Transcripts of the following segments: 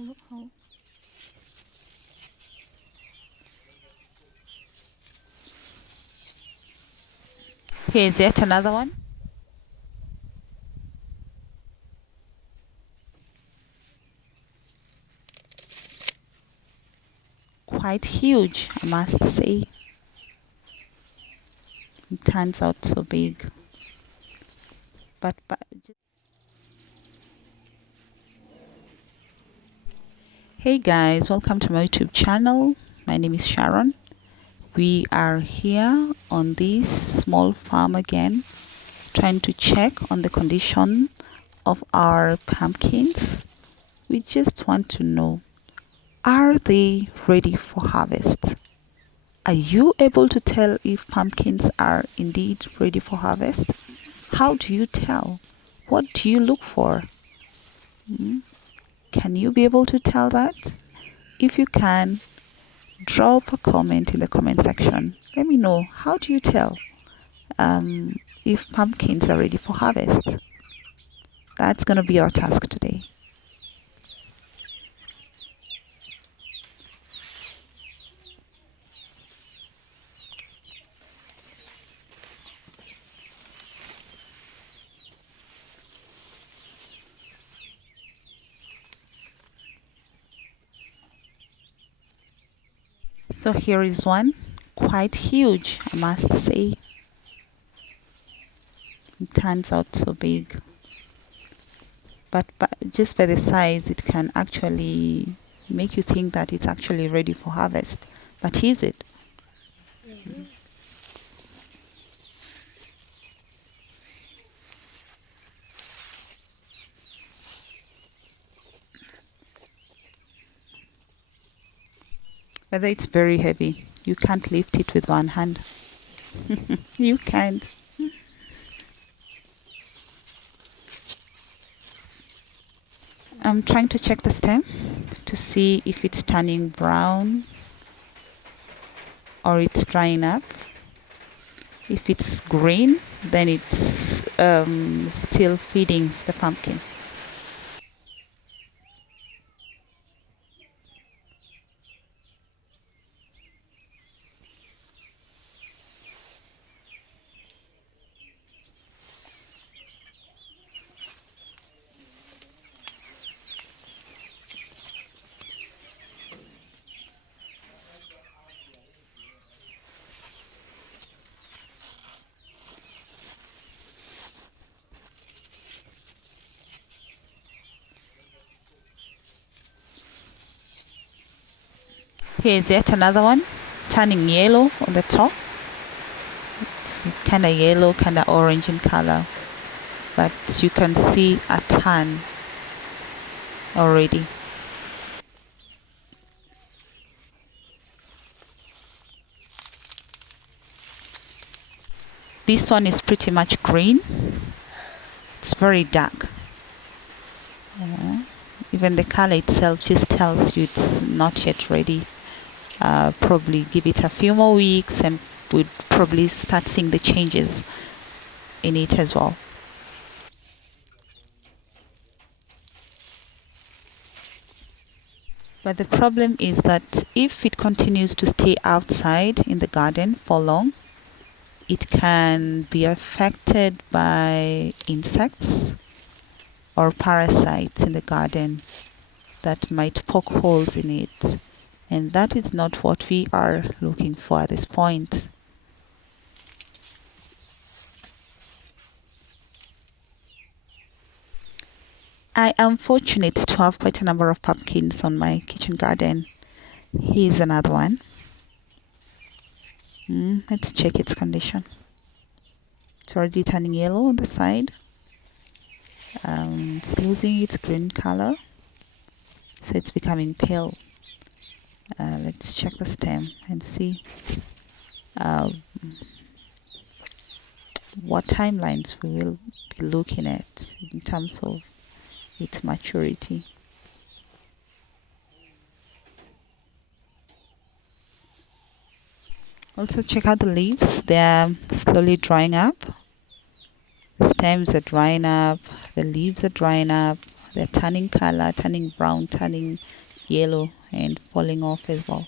Look how. Here's yet another one. Quite huge, I must say. It turns out so big. But hey guys, welcome to my YouTube channel. My name is Sharon. We are here on this small farm again, trying to check on the condition of our pumpkins. We just want to know, are they ready for harvest? Are you able to tell if pumpkins are indeed ready for harvest? How do you tell? What do you look for? Can you be able to tell that? If you can, drop a comment in the comment section. Let me know, how do you tell if pumpkins are ready for harvest? That's going to be our task today. So here is one, quite huge, I must say. It turns out so big. But just by the size, it can actually make you think that it's actually ready for harvest. But is it? Whether it's very heavy, you can't lift it with one hand. You can't. I'm trying to check the stem to see if it's turning brown or it's drying up. If it's green, then it's still feeding the pumpkin. Here's yet another one, turning yellow on the top. It's kind of yellow, kind of orange in color, but you can see a turn already. This one is pretty much green. It's very dark. Even the color itself just tells you it's not yet ready. Probably give it a few more weeks and we'd probably start seeing the changes in it as well. But the problem is that if it continues to stay outside in the garden for long, it can be affected by insects or parasites in the garden that might poke holes in it. And that is not what we are looking for at this point. I am fortunate to have quite a number of pumpkins on my kitchen garden. Here's another one. Let's check its condition. It's already turning yellow on the side. It's losing its green color, so it's becoming pale. Let's check the stem and see what timelines we will be looking at in terms of its maturity. Also check out the leaves, they're slowly drying up. The stems are drying up, the leaves are drying up, They're turning color, turning brown, turning yellow, and falling off as well.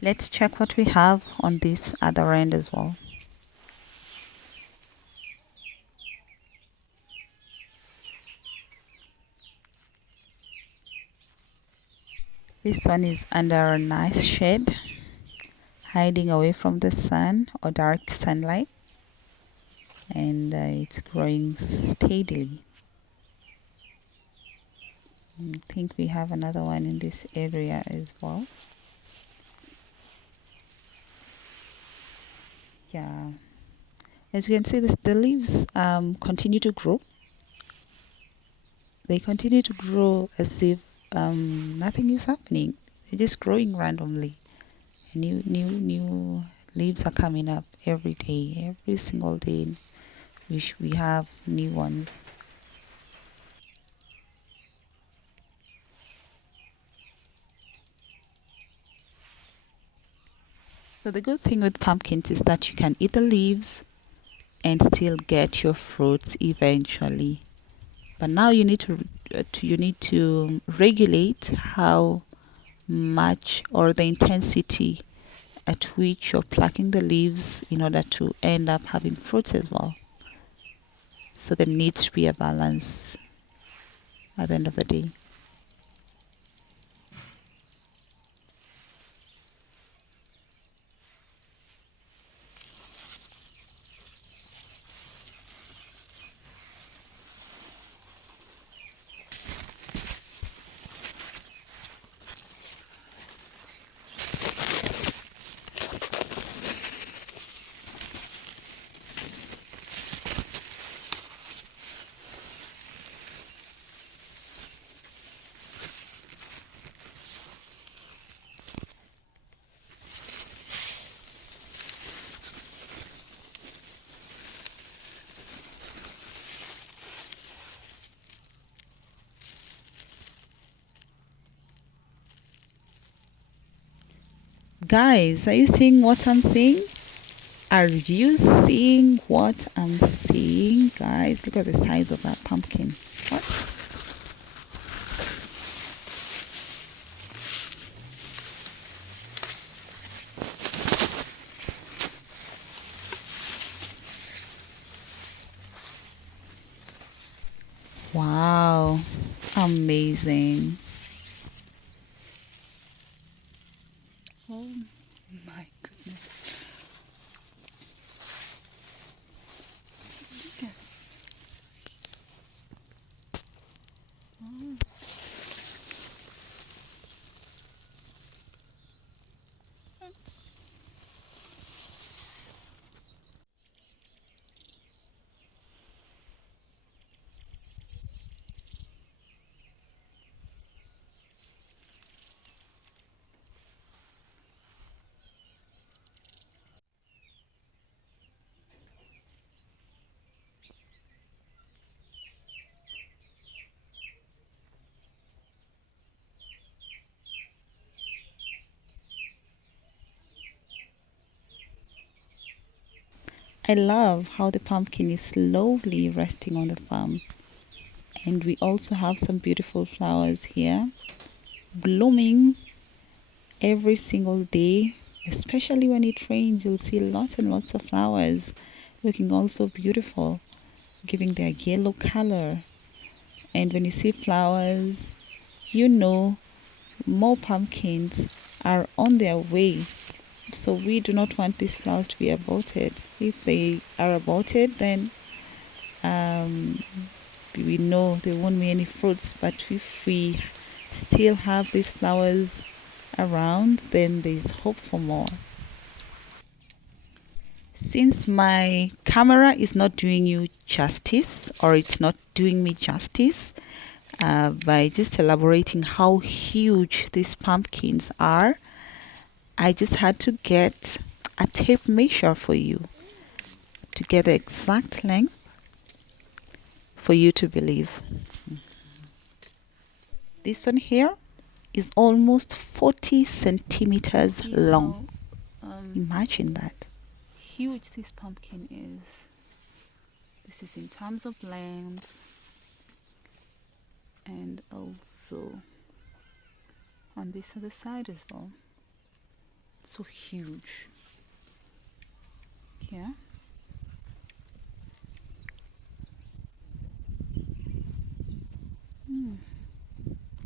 Let's check what we have on this other end as well. This one is under a nice shade, hiding away from the sun or direct sunlight, and it's growing steadily. I think we have another one in this area as well. Yeah, as you can see, the leaves continue to grow. They continue to grow as if nothing is happening. They're just growing randomly. New leaves are coming up every day, every single day. We have new ones. So the good thing with pumpkins is that you can eat the leaves and still get your fruits eventually. But now you need to regulate how much or the intensity at which you're plucking the leaves in order to end up having fruits as well. So there needs to be a balance at the end of the day. Guys, are you seeing what I'm seeing? Are you seeing what I'm seeing? Guys, look at the size of that pumpkin. What? Wow, amazing. Oh my goodness. Yes. Oh. I love how the pumpkin is slowly resting on the farm. And we also have some beautiful flowers here blooming every single day. Especially when it rains, you'll see lots and lots of flowers looking also beautiful, giving their yellow color. And when you see flowers, you know more pumpkins are on their way. So we do not want these flowers to be aborted. If they are aborted, then we know there won't be any fruits. But if we still have these flowers around, then there's hope for more. Since my camera is not doing you justice, or it's not doing me justice, by just elaborating how huge these pumpkins are, I just had to get a tape measure for you to get the exact length for you to believe. This one here is almost 40 centimeters long. Imagine that. Huge this pumpkin is. This is in terms of length and also on this other side as well. So huge. Here.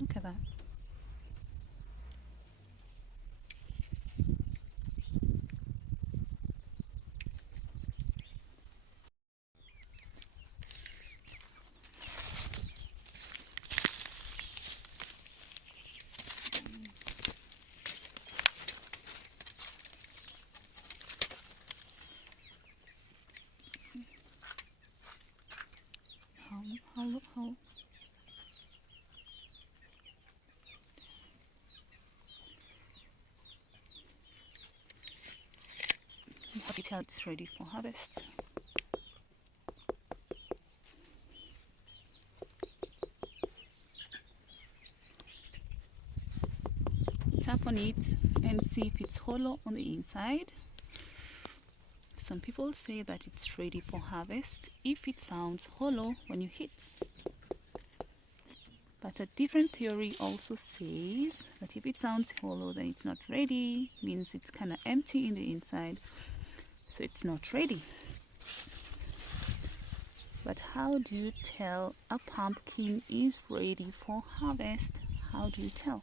Look at that. How you tell it's ready for harvest. Tap on it and see if it's hollow on the inside. Some people say that it's ready for harvest if it sounds hollow when you hit. But a different theory also says that if it sounds hollow, then it's not ready, means it's kind of empty in the inside, so it's not ready. But how do you tell a pumpkin is ready for harvest? How do you tell?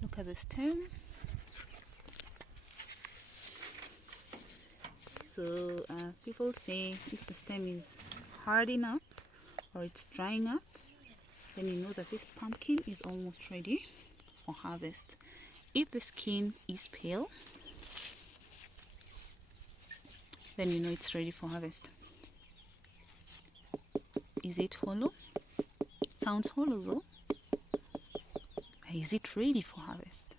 Look at the stem. So people say if the stem is hard enough or it's drying up, then you know that this pumpkin is almost ready for harvest. If the skin is pale, then you know it's ready for harvest. Is it hollow? It sounds hollow though. Is it ready for harvest?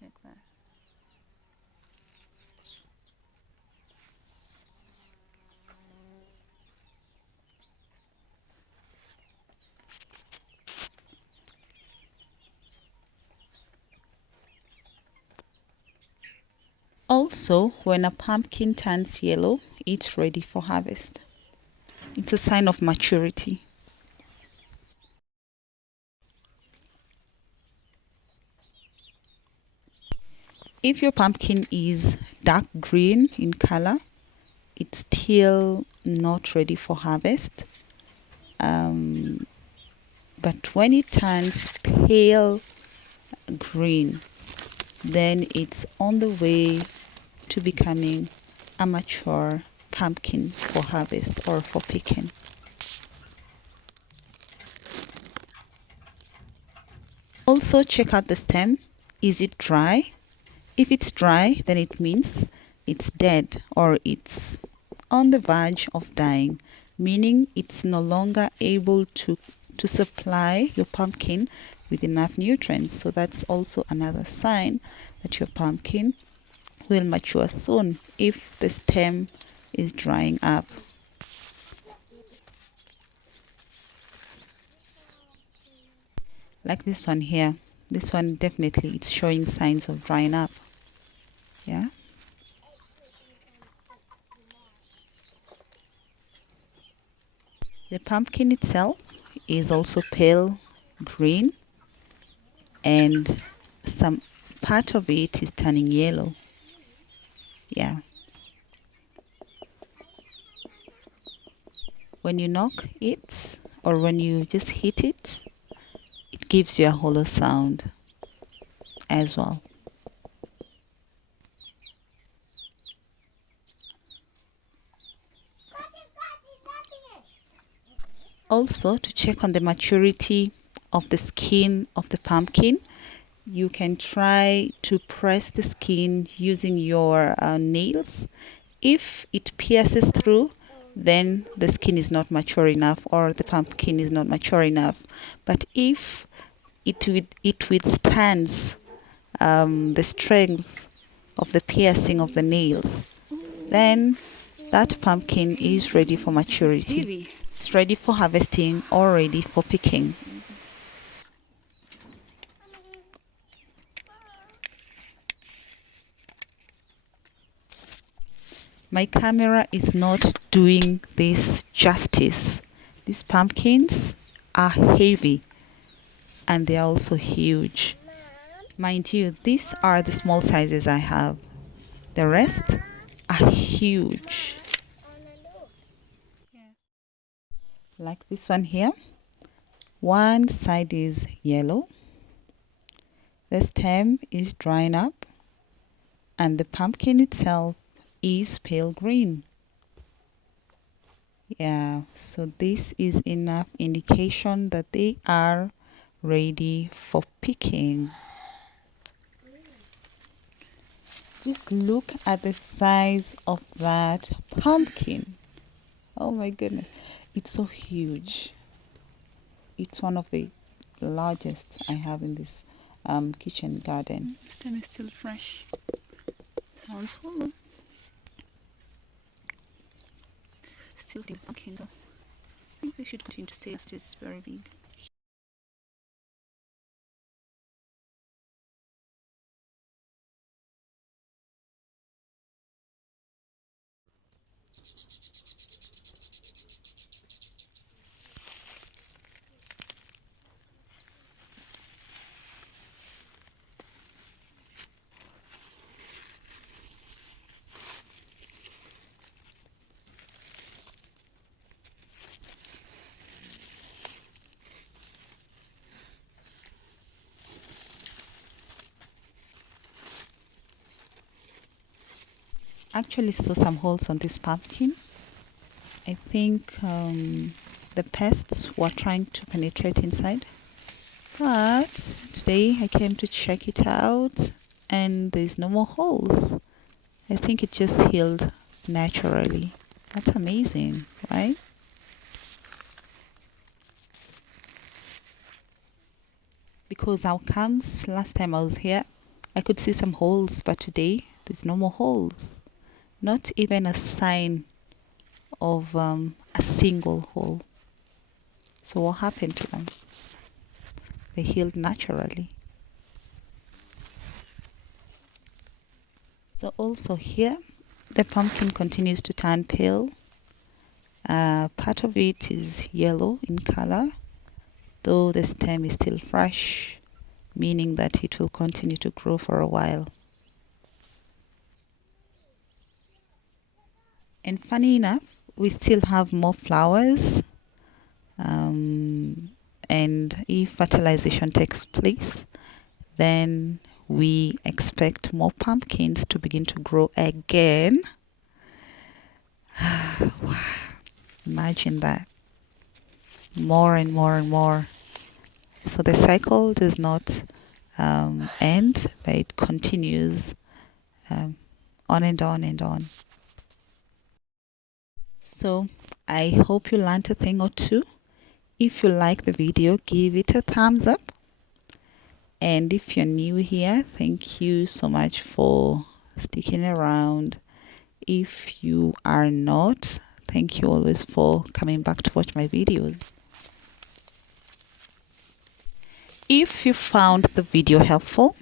Check that. Also, when a pumpkin turns yellow, it's ready for harvest. It's a sign of maturity. If your pumpkin is dark green in color, it's still not ready for harvest. But when it turns pale green, then it's on the way to becoming a mature pumpkin for harvest or for picking. Also check out the stem. Is it dry? If it's dry, then it means it's dead or it's on the verge of dying, meaning it's no longer able to supply your pumpkin with enough nutrients. So that's also another sign that your pumpkin will mature soon if the stem is drying up. Like this one here. This one definitely it's showing signs of drying up. Yeah. The pumpkin itself is also pale green and some part of it is turning yellow. Yeah. When you knock it or when you just hit it, it gives you a hollow sound as well. Also, to check on the maturity of the skin of the pumpkin, you can try to press the skin using your nails. If it pierces through, then the skin is not mature enough or the pumpkin is not mature enough. But if it withstands the strength of the piercing of the nails, then that pumpkin is ready for maturity. It's ready for harvesting or ready for picking. My camera is not doing this justice. These pumpkins are heavy and they are also huge. Mind you, these are the small sizes I have. The rest are huge. Like this one here. One side is yellow. The stem is drying up and the pumpkin itself is pale green. Yeah, so this is enough indication that they are ready for picking. Just look at the size of that pumpkin. Oh my goodness, it's so huge. It's one of the largest I have in this kitchen garden. Stem is still fresh. Sounds full. Still the pumpkin though. I think they should continue to stay as it is very big. Actually saw some holes on this pumpkin. I think the pests were trying to penetrate inside. But today I came to check it out and there's no more holes. I think it just healed naturally. That's amazing, right? Because how comes last time I was here, I could see some holes, but today there's no more holes. Not even a sign of a single hole. So what happened to them? They healed naturally. So also here, the pumpkin continues to turn pale. Part of it is yellow in color, though the stem is still fresh, meaning that it will continue to grow for a while. And funny enough, we still have more flowers. And if fertilization takes place, then we expect more pumpkins to begin to grow again. Wow. Imagine that. More and more and more. So the cycle does not end, but it continues on and on and on. So I hope you learned a thing or two. If you like the video, give it a thumbs up. And if you're new here, thank you so much for sticking around. If you are not, thank you always for coming back to watch my videos. If you found the video helpful,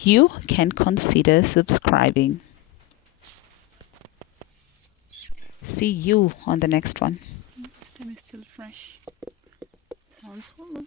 you can consider subscribing. See you on the next one. Stem is still fresh. Sounds full.